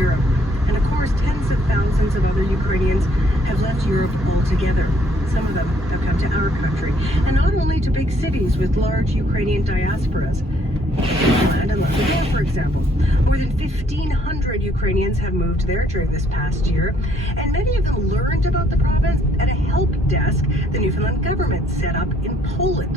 Europe. And of course, tens of thousands of other Ukrainians have left Europe altogether. Some of them have come to our country, and not only to big cities with large Ukrainian diasporas. Newfoundland and Labrador, for example. More than 1,500 Ukrainians have moved there during this past year, and many of them learned about the province at a help desk the Newfoundland government set up in Poland.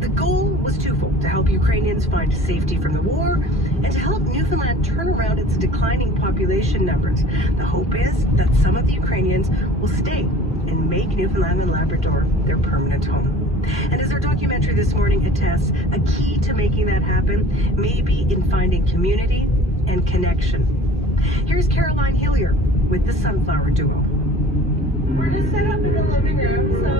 The goal was twofold: to help Ukrainians find safety from the war and to help Newfoundland turn around its declining population numbers. The hope is that some of the Ukrainians will stay and make Newfoundland and Labrador their permanent home. And as our documentary this morning attests, a key to making that happen may be in finding community and connection. Here's Caroline Hillier with the Sunflower Duo. We're just set up in the living room, so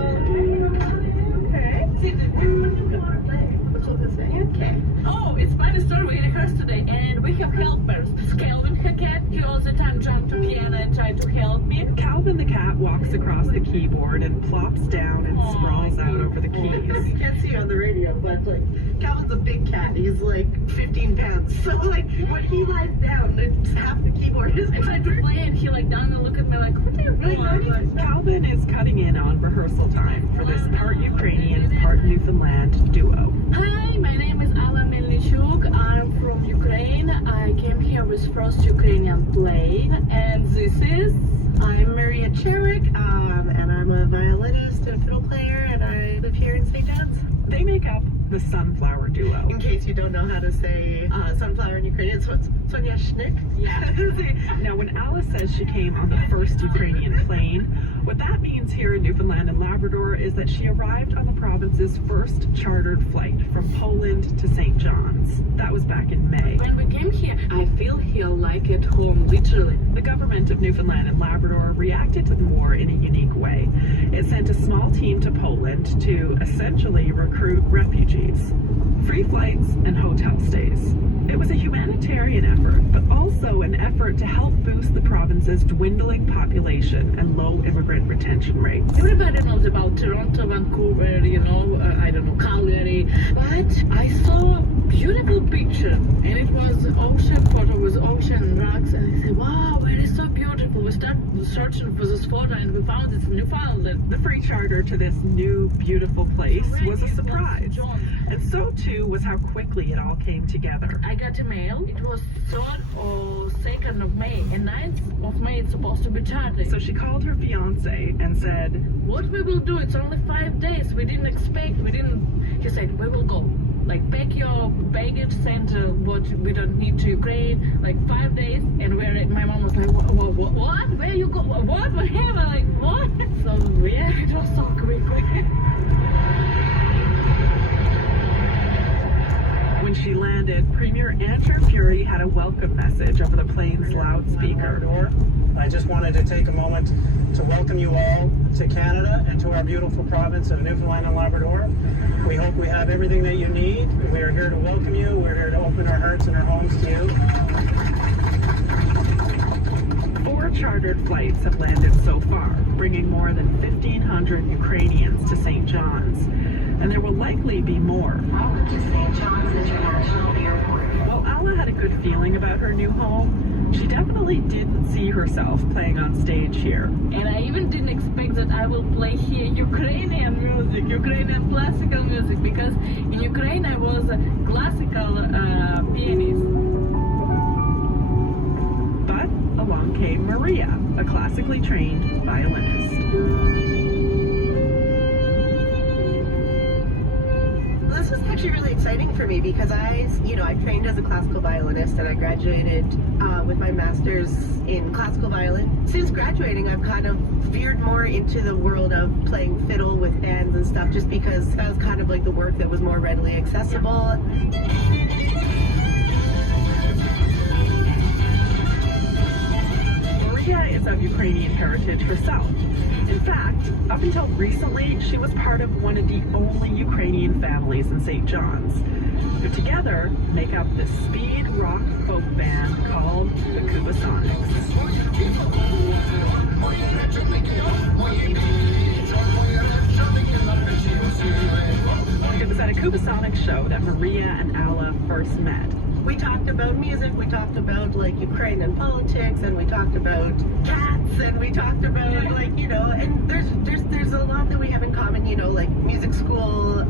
okay. See, what do you want to play? What's all this thing? Okay. Oh, it's funny story we rehearsed today, and we have helpers. Calvin, her cat, he all the time jumped to piano and tried to help me. Calvin the cat walks across the keyboard and plops down and sprawls out over the keys. You can't see it on the radio, but like, Calvin's a big cat. He's like 15 pounds. So like, when he lies down, it's half the keyboard is. I tried to play and he like down and look at me like, what are you doing? Calvin is cutting in on rehearsal time for this part Ukrainian, part Newfoundland duo. Hi, my name is Alla Melnichuk. I'm from Ukraine. I came here with first Ukrainian play, and this is... I'm Maria Cherwick, and I'm a violinist and a fiddle player, and I live here in St. John's. They make up the Sunflower Duo. In case you don't know how to say sunflower in Ukrainian, so it's Sonia Schnick. Yeah. Now, when Alice says she came on the first Ukrainian plane, what that means here in Newfoundland and Labrador is that she arrived on the province's first chartered flight from Poland to St. John's. That was back in May. When we came here, I feel here like at home, literally. The government of Newfoundland and Labrador reacted to the war in a unique way. It sent a small team to Poland to essentially recruit refugees. Free flights and hotel stays. It was a humanitarian effort, but also an effort to help boost the province's dwindling population and low immigrant retention rates. Everybody knows about Toronto, Vancouver, I don't know, Calgary, but I saw a beautiful picture, and it was ocean photo with ocean rocks, and I said, wow, it is so beautiful. We started searching for this photo, and we found it in Newfoundland. The free charter to this new, beautiful place was a surprise, and so too was how quickly it all came together. I got a mail. It was 3rd or 2nd of May, and 9th of May it's supposed to be chartered. So she called her fiance and said, what we will do, it's only 5 days. We didn't expect, he said, we will go. Like, pack your baggage, send what we don't need to Ukraine, like 5 days, and my mom was like, what? Where you go? What? Whatever, like, what? So, yeah, it was so quick. When she landed, Premier Andrew Furey had a welcome message over the plane's loudspeaker. I just wanted to take a moment to welcome you all to Canada and to our beautiful province of Newfoundland and Labrador. We hope we have everything that you need. We are here to welcome you. We're here to open our hearts and our homes to you. 4 chartered flights have landed so far, bringing more than 1,500 Ukrainians to St. John's. And there will likely be more. Welcome to St. John's International Airport. While Alla had a good feeling about her new home, she definitely didn't see herself playing on stage here. And I even didn't expect that I will play here Ukrainian music, Ukrainian classical music, because in Ukraine I was a classical pianist. But along came Maria, a classically trained violinist. This was actually really exciting for me because I trained as a classical violinist, and I graduated with my master's in classical violin. Since graduating, I've kind of veered more into the world of playing fiddle with bands and stuff, just because that was kind of like the work that was more readily accessible. Maria is of Ukrainian heritage herself. In fact, up until recently, she was part of one of the only Ukrainian families in St. John's, who together make up this speed rock folk band called the Kubasonics. It was at a Kubasonics show that Maria and Alla first met. we talked about music, we talked about like Ukrainian politics, and we talked about cats, and we talked about like, you know, and there's a lot that we have in common, you know, like music school,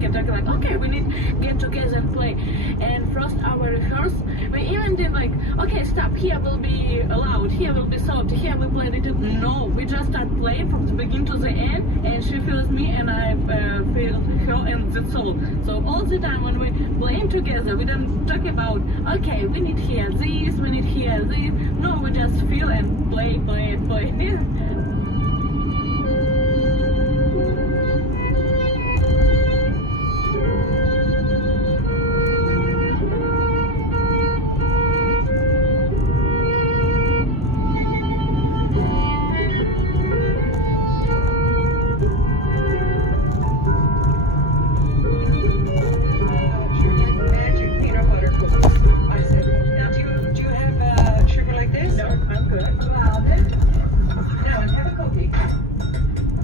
Get talking like, okay, we need to get together and play. And first our rehearse, we even did like, okay, stop, here will be loud, here will be soft, here we play it. No, we just start playing from the beginning to the end, and she feels me and I feel her, and that's all. So all the time when we playing together, we don't talk about, okay, we need here this, we need here this. No, we just feel and play. Magic peanut butter cookies. I said, now do you have sugar like this? no, I'm good. Well, then, now have a cookie.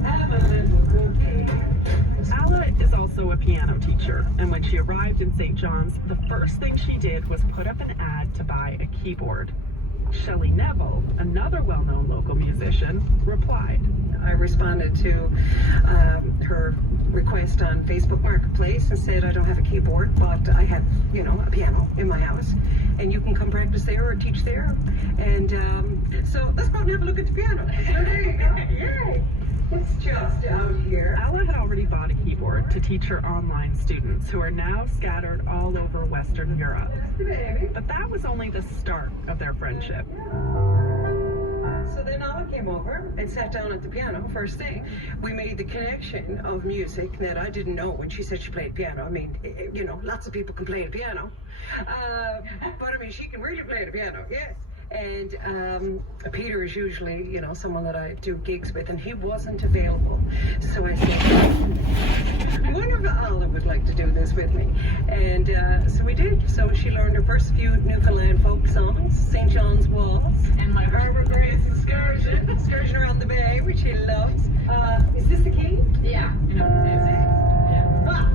Have a little cookie. Alla is also a piano teacher, and when she arrived in St. John's, the first thing she did was put up an ad to buy a keyboard. Shelley Neville, another well-known local musician, replied. I responded to her request on Facebook Marketplace and said I don't have a keyboard, but I have, you know, a piano in my house, and you can come practice there or teach there. And so let's go and have a look at the piano. So there you go. Yay! It's just out here. Alla had already bought a keyboard to teach her online students, who are now scattered all over Western Europe. That's the baby. But that was only the start of their friendship. So then Alla came over and sat down at the piano first thing. We made the connection of music that I didn't know when she said she played piano. I mean, you know, lots of people can play the piano. But I mean, she can really play the piano, yes. And Peter is usually, you know, someone that I do gigs with, and he wasn't available. So I said, I wonder if Alla would like to do this with me. And so we did. So she learned her first few Newfoundland folk songs, St. John's Waltz, And my Harbor Grace Excursion, Excursion Around the Bay, which she loves. Is this the key? yeah, you know, Ah,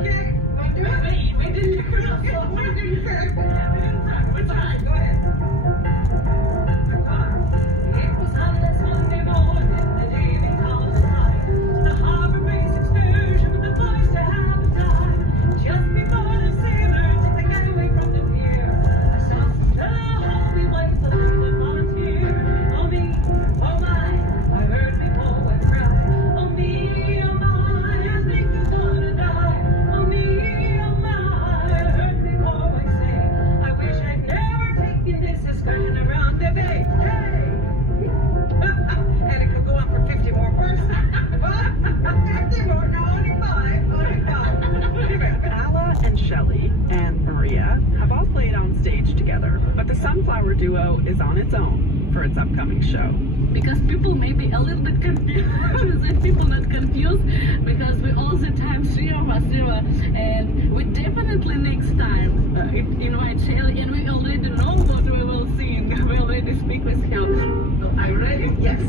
okay. Want to do it? We didn't do it. We didn't perfect. It's all right. Go ahead. It was sunless Monday morning, the day they called us right. The Harbor Grace Excursion with the boys to have a time. Just before the sailors took the getaway from the pier, I saw some lovely white looking to volunteer. Oh me, oh my, I heard me poet cry. Oh me, oh my, I think I'm gonna die. Oh me, oh my, I heard me poet say, I wish I'd never taken this excursion around the bay. Hey! And it could go on for 50 more verses. What? 50 more? No, only 5. Only 5. Alla and Shelley and Maria have all played on stage together, but the Sunflower Duo is on its own for its upcoming show. because people may be a little bit confused. That people not confused, because we all the time three of us, and we definitely next time invite Shelley, and we already know what we will sing. We already speak with her. Are you ready? Yes.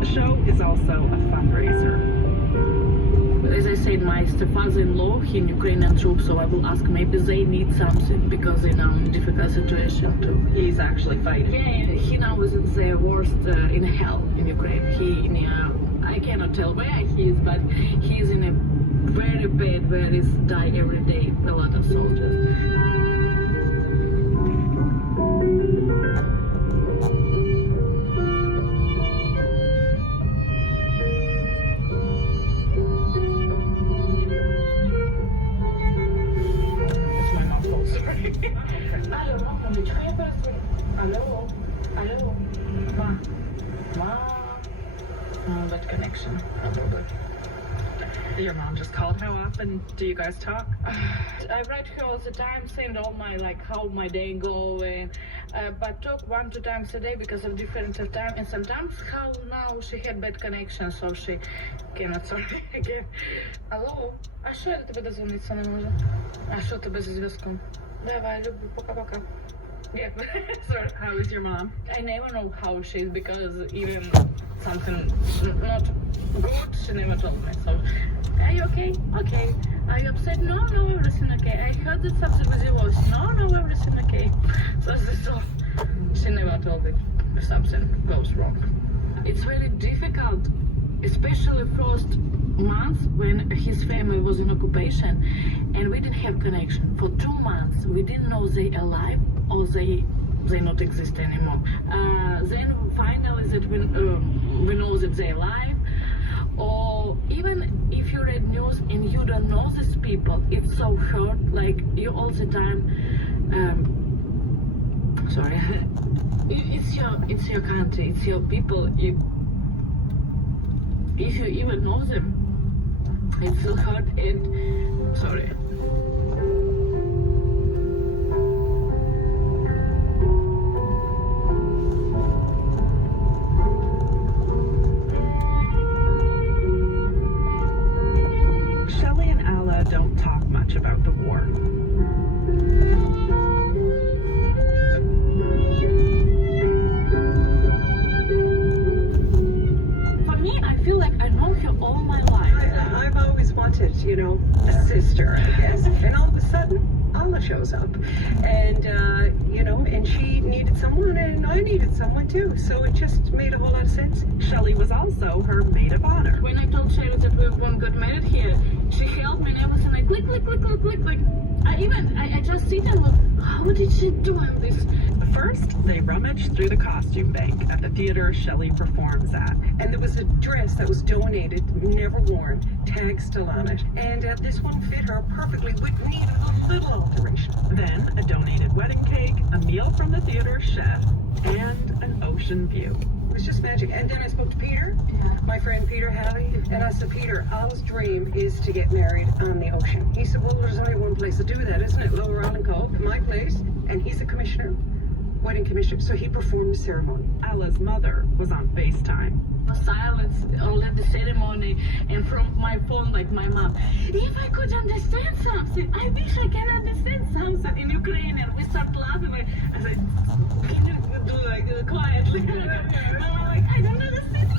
The show is also a fundraiser. As I said, my stepfather-in-law, he in Ukrainian troops, so I will ask maybe they need something because they're now in a difficult situation too. He's actually fighting. Yeah, he now is in the worst, in hell in Ukraine. He in I cannot tell where he is, but he's in a very bad, where is die every day, a lot of soldiers. Oh, that connection. A little bit. Your mom just called. How often do you guys talk? I write her all the time, saying all my, like, how my day going, but talk 1-2 times a day because of different of time, and sometimes how now she had bad connection, so she cannot sorry again. Алло, а що я до тебе дозвонитися не можу? А що тебе зі зв'язком? Давай, люблю, пока-пока. Yeah. So, how is your mom? I never know how she is, because even something not good, she never told me. So, are you okay? Okay. Are you upset? No, everything okay. I heard that something with your voice. No, everything okay. So she never told me if something goes wrong. It's very difficult, especially first months when his family was in occupation and we didn't have connection. For 2 months, we didn't know they alive or they not exist anymore. Then finally that we know that they're alive. Or even if you read news and you don't know these people, it's so hurt. Like you all the time. Sorry. It's your country. It's your people. If you even know them, it will hurt. And sorry. Shelley and Alla don't talk much about the war. For me, I feel like I know her all my life. I've always wanted, a sister, I guess. And all of a sudden, Alla shows up. And, and she needed someone, and I needed someone too. So it just made a whole lot of sense. Shelley was also her maid of honor. When I told Sherry that we won't get married here, she helped me and everything. Like click. Like I just sit and look. How did she do this? First, they rummaged through the costume bank at the theater Shelley performs at. And there was a dress that was donated, never worn, tag still on it. And this one fit her perfectly, but needed a little alteration. Then a donated wedding cake, a meal from the theater chef, and an ocean view. It was just magic. And then I spoke to Peter, my friend Peter Halley, and I said, Peter, Al's dream is to get married on the ocean. He said, well, there's only one place to do that, isn't it? Lower Island Cove, my place. And he's a commissioner, wedding commissioner, so he performed the ceremony. Alla's mother was on FaceTime. Silence all at the ceremony, and from my phone, like my mom, if I could understand something, I wish I can understand something in Ukrainian. We start laughing. Like I said, can you do like quietly? Mom, like I don't understand